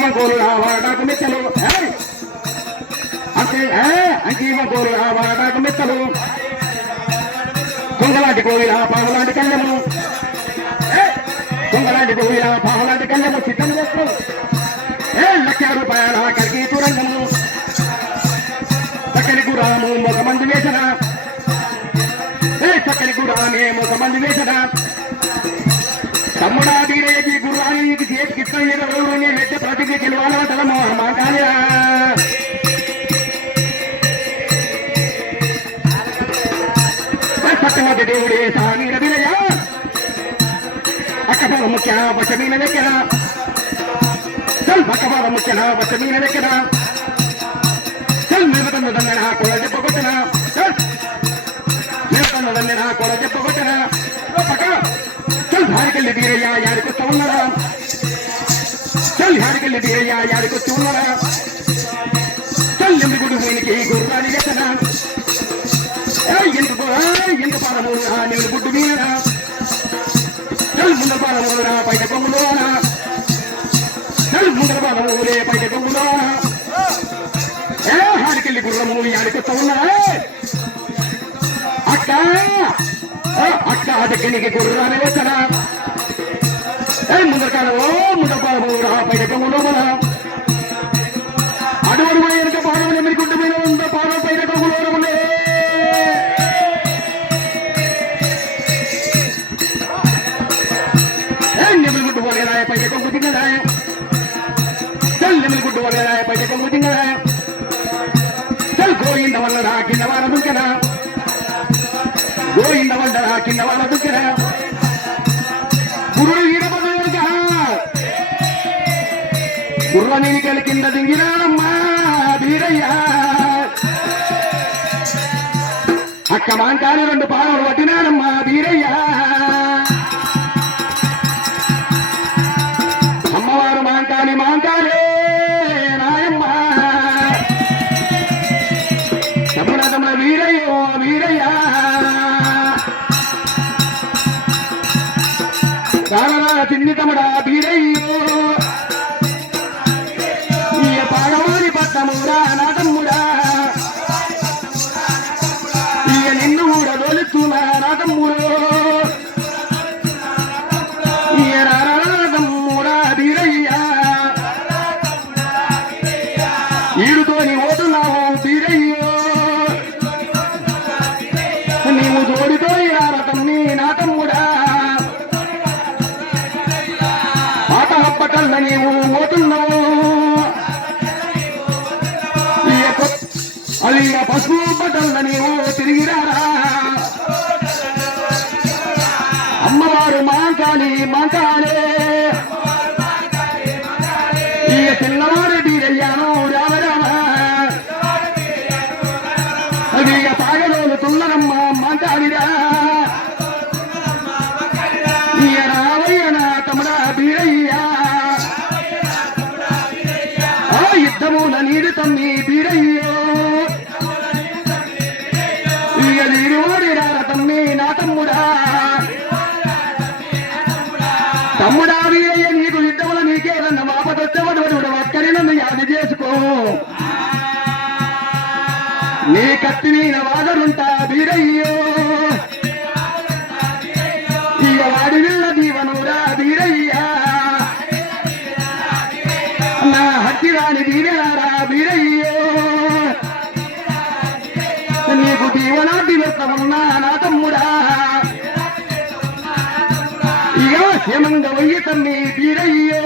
అంకీవ గోలు వాడాకు మెత్తలు ఏయ్! అంతే గోలు వాడాకు మెత్తలు కొంగలాంటి కోయిల పాములాంటి కళ్ళము కొంగలాంటి కోయిల పాములాంటి కళ్ళము సిద్ధం చేస్తాం ఏ లక్ష రూపాయల కరికి తురంగము చక్కని గురాము ఒక మంది వేసరా ఏ చక్కని గురామే ఒక మంది వేసరా వేసన తమ్ముడా వీరయ్యకి గుర్రానికి చేతికి ఇష్టం ఎవరు నేను ఎట్టి ప్రతిజ్ఞ గెలవాలా తలమో మా కాలిరా సత్యవతి దేవుడే సామీర వినయ అక్కపల ముఖ్య వశమీన వెక్కన చల్ పక్కపాల ముఖ్యన వశమీన వెక్కన చల్ దండన కొల చల్ దండన కొల పక్క చల్ భారికెళ్ళి వీరయ్య యాడికొస్తా ఉన్నారా చల్ యాడికెళ్ళి వీరయ్య యాడికొచ్చి ఉన్నారా చల్ నిమ్మిగుడు వీనికి గుర్రాన్ని వెక్కన ఎందుకు ఎందుకు పాలము నేను గుడ్డు మీరా చల్ ముందర పాలమురా బయట కొమ్ములోనా చల్ ముందర పాలములే బయట కొమ్ములోనా ఏ గుర్రము ఆడికొస్తా ఉన్నారా అక్క దగ్గరికి గుర్రాన్ని వచ్చనా ఏ ముందర కాలము ముందర పాలమురా బయట కొమ్ములోన అడుగుడు వెనుక పాలము ఎమ్మిడి మీద ఉందో పాలం పైన కొమ్ములోన ఉండే. నిమిగుడ్డు వగరాయ పైట కొంగు తిన్నదాయ చల్ నిమిగుడ్డు వగరాయ పైట కొంగు తిన్నదాయ చల్ గోయింద వల్లరా కింద వాళ్ళ దుంకరా గోయింద వల్లరా కింద వాళ్ళ దుంకరా గురుడు వీరభద్రుడుగా గుర్ర నీలికల కింద దింగినాడమ్మా వీరయ్యా అక్క మాంకాని చిన్ని తమ్ముడ వీరయ్యో అది తమ్ముడా. తమ్ముడా వీరయ్య నీకు యుద్ధముల నీకేదన్న మాపదొచ్చవడు ఒక్కరి నన్ను యాది చేసుకో. నీ కత్తి నీ వాదరుంటా వీరయ్యో వీరయ్యో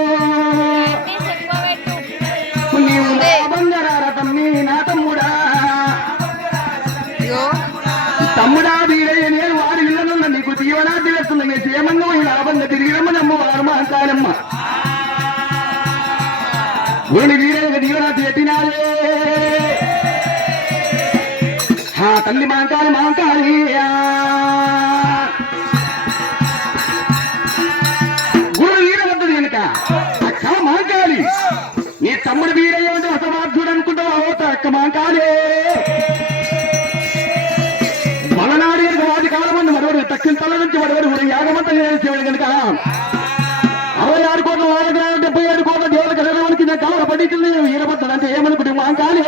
నీవు నా బంగారార తమ్మి నా తమ్ముడా. తమ్ముడా వీరయ్య నేను వారి ఇళ్ళనున్న నీకు దీవనాటి వ్యక్తున్న క్షేమంగా ఈ లాభంగా తిరిగి రమ్మనమ్మ వారు మా అంటారమ్మ వీడి వీరయ్య దీవనాటి ఎట్టినాలే తల్లి మాంకాలి మాంకాలి వేలు చేయడం కనుక అరవై ఆరు కోట్ల వాళ్ళకి డెబ్బై ఏడు కోట్ల దేవుళ్ళకి ఇరవై పండించింది ఈరబడ్డాడు అంటే ఏమనుకుంటే మాం కానీ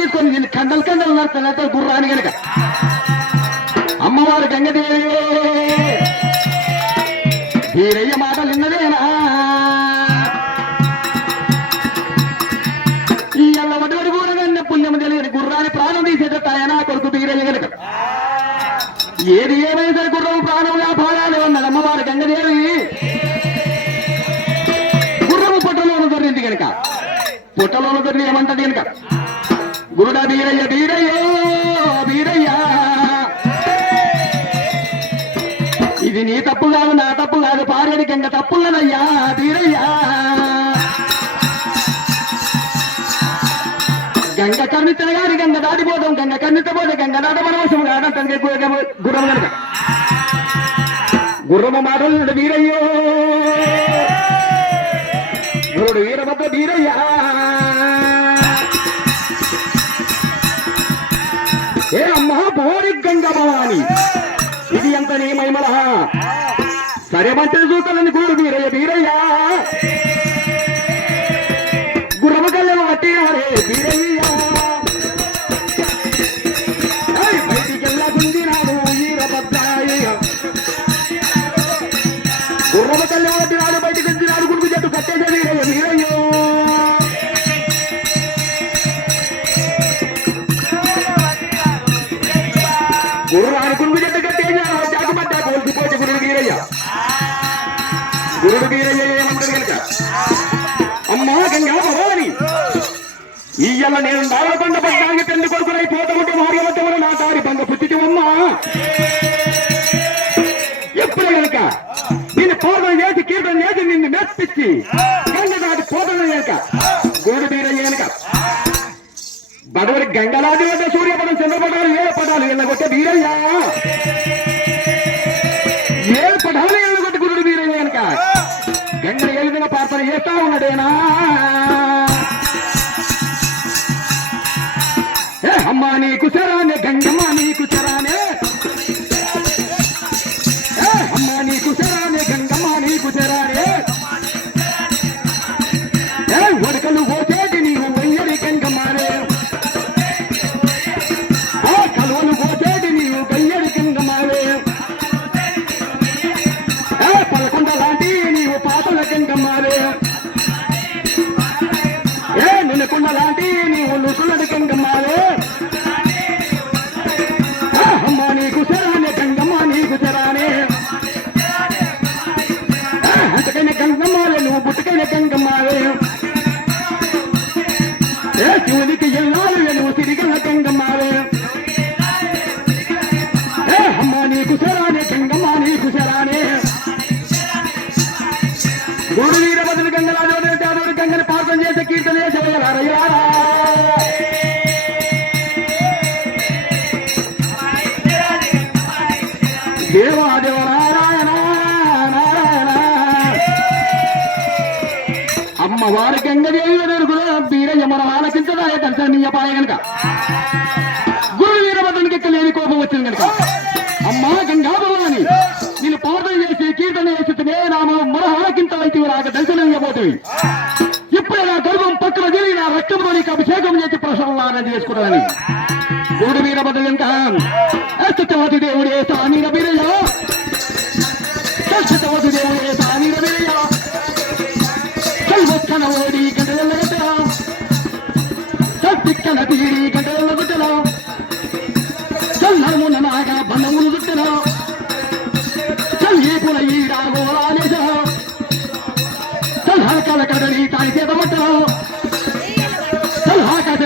తీసుకొని వీళ్ళు కండలు కండలు ఉన్నారు పిల్లలతో గుర్రాని కనుక అమ్మవారు గంగదేవి వీరయ్య మాటలు విన్నదేనా? వీరయ్య వీరయ్యో వీరయ్య. ఇది నీ తప్పు కాదు నా తప్పు కాదు పారేడు కింద తప్పులనయ్యా వీరయ్యా. గంగ కర్ణిత గారి గంగ దాటిపోతాం గంగ కర్ణిత పోతే గంగ దాట కాదంటే గుర్రం కనుక. మాటలు వీరయ్యో. గురుడు వీరయ్యా. భవాని ఇది ఎంత నీ మహిమల సరే మంటే చూసాలని కోరు వీరయ్య వీరయ్యా అలాగే అంటే సూర్యపటం చంద్రపటాలు ఏ పదాలు ఎల్లగొట్టే వీరయ్యా. ఏ పటాలు గురుడు వీరయ్య కనుక గంగ ఏ పాత్ర ప్రార్థన చేస్తా ఉన్నాడేనా అమ్మా నీ సరానే గంగమ్మ వీరభద్రుడు నీ అపాయ గనక గురు వీరభద్రునికి ఇక్కడ లేని కోపం వచ్చింది కనుక. అమ్మా గంగా భవాని నేను పాటలు చేసి కీర్తన చేసినే నామ మరహారకింత అయితే రాక దర్శనం ఇవ్వబోతుంది. ఇప్పుడే నా గర్వం పక్కన తిరిగి నా రక్తంలో నీకు అభిషేకం చేసి ప్రసన్నది చేసుకున్నానని గురుడు వీరభద్రుడు గనక సత్యవతి దేవుడే సాని రబీరయ్య సత్యవతి దేవుడే సాని రబీరయ్య కల్వక్కన ఓడి గంటల పిక్కల తీరి కడలు గుట్టలో చల్లమున నాగా బలములు గుట్టలో చల్లి పుల ఈడా గోరానేసో తల్హా కల కడలి తాయి చేత మట్టలో తల్హా కథ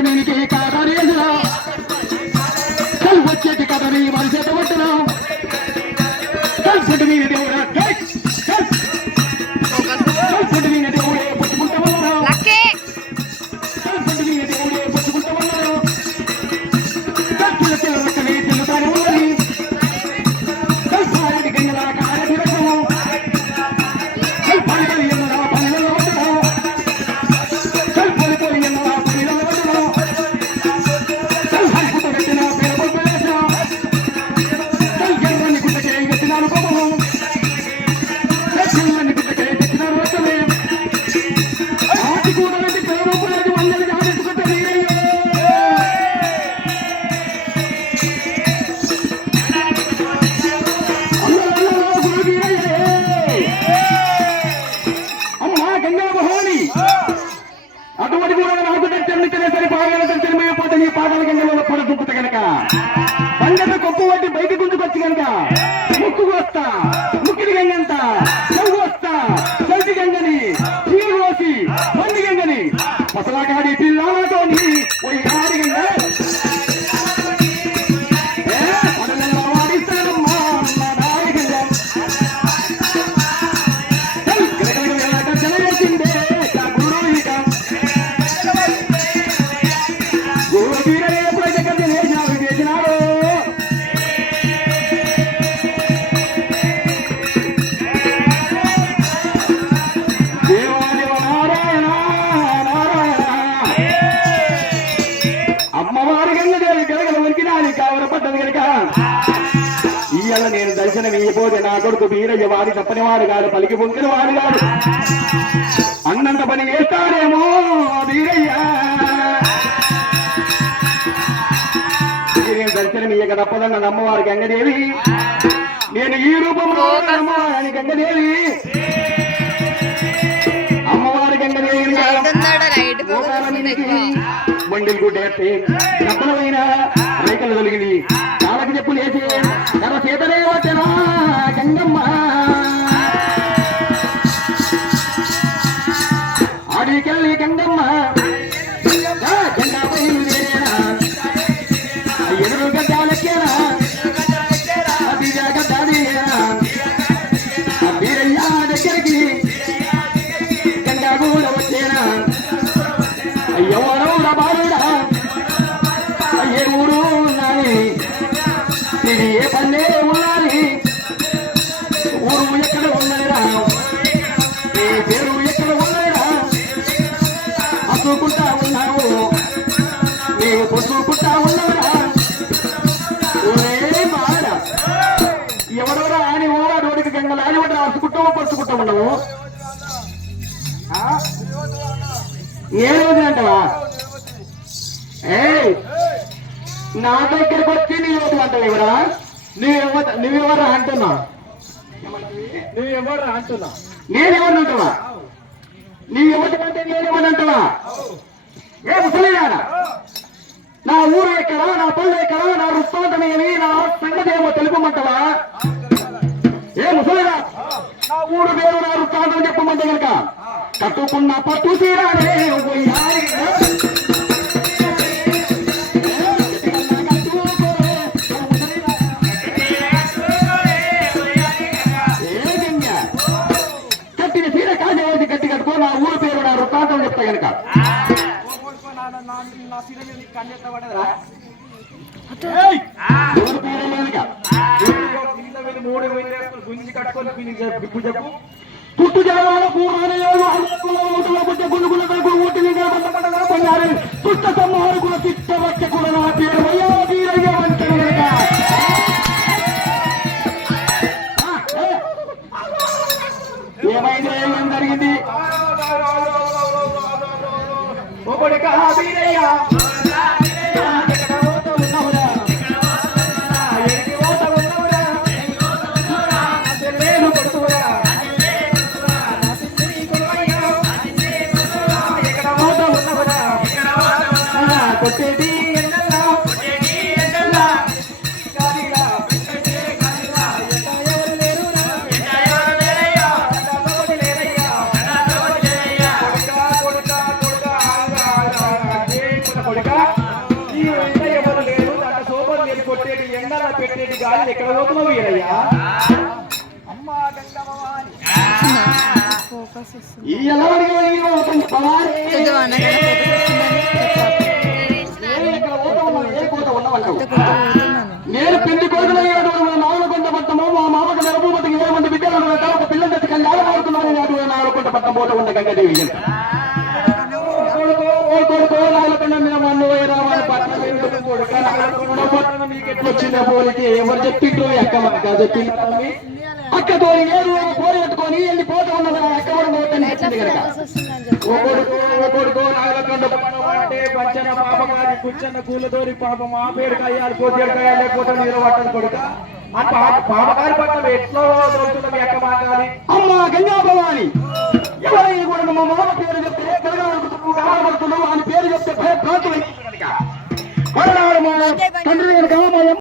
我生下来就老了，多年。కలవడానికి నేను దర్శనం ఇయ్యపోతే నా కొడుకు వీరయ్య వాడి తప్పని వాడు కాదు పలికి పొంగిన వాడు కాదు. అన్నంత పని చేస్తాడేమో వీరయ్య. నేను దర్శనం ఇయ్యక తప్పదన్న అమ్మవారికి గంగదేవి. నేను ఈ రూపంలో అమ్మవారి గంగదేవి. అమ్మవారి గంగదేవి. బండిలు కూటేస్తే లైట్ ఫోకస్ వస్తుంది ఎక్కువ గుడ్డేస్తే కప్పలమైన రైకలు కాళ్ళకి చెప్పులు వేసి తన చేతనే వచ్చనా గంగమ్మ. ఆడికెళ్ళి గంగమ్మ. వదిలంటావా ఏయ్ నా దగ్గరకు వచ్చి నీ ఓటు అంటావు ఎవరా నువ్వెవరు నువ్వెవరా అంటున్నా? నువ్వెవరు అంటున్నా? నేనెవరు అంటావా నీ ఓటు అంటే నేనెవరు అంటావా ఏ ముసలినాడా? నా ఊరు ఎక్కడా? నా పళ్ళు ఎక్కడా? నా వృత్తాంతం ఏమి? నా సంగతి ఏమో తెలుపమంటావా? ఏ ముసలినా నా ఊరు పేరు నా వృత్తాంతం చెప్పమంటే కనుక కట్టుకున్న పట్టు తీరానే ఉయ్యాలి. కట్టిన చీర కాజేసి గట్టి కట్టుకో నా ఊరు పేరు నా వృత్తాంతం చెప్తా గనక నా సిర మీద నీకు కన్నెత్త పడదురా ఊరు పేరు లేదుగా. మూడు చెప్పు పుట్టు జలవాడ పూర్వనయోగ హనుమకుల ఓటుల పుట్ట గులుగుల తగు ఓటిని గడపడగడగా పొందారు. దుష్ట గాలి ఎక్కడ అమ్మా ఈ ఎలవడిగా ఈ ఒక పవారే. నేను ఇక్కడ ఊట పెళ్ళి కొడుకులు పట్టము మా మామకు నెరపు పట్టుకు మంది బిడ్డలు పిల్లలు కళ్యాణం ఆడుతున్నాను నాలుగు కొంత పట్టం పోట ఉన్న గంగదేవి కొడుకో, ఓ కొడుకో, నాలుగొండ మీద మన్ను పోయి రావాలి, పట్టణం ఎందుకు కొడుకా? నాలుగొండ పట్టణం నీకు ఎట్లా పోలికి ఎవరు చెప్పిండ్రు అక్క అక్క మనక చెప్పింది అక్క తోలి ఏడు కోరి పెట్టుకొని వెళ్ళి పోత ఉన్నదా అక్క కూడా పోతే నేర్చింది కనుక. నాగలకొండ పాపం ఆ పేరు కయ్యాలి పోతేడు కయ్యాలి లేకపోతే నీరు పట్టదు కొడుక. పాప ఎట్లా దొరుకుతుంది అక్క అమ్మ గంగా భవాని. ఎవరైనా కూడా మా మామ పేరు చెప్తే కలగలుగుతున్నావు అని పేరు చెప్తే భయం ప్రాంతులై பதினாறு மாதம்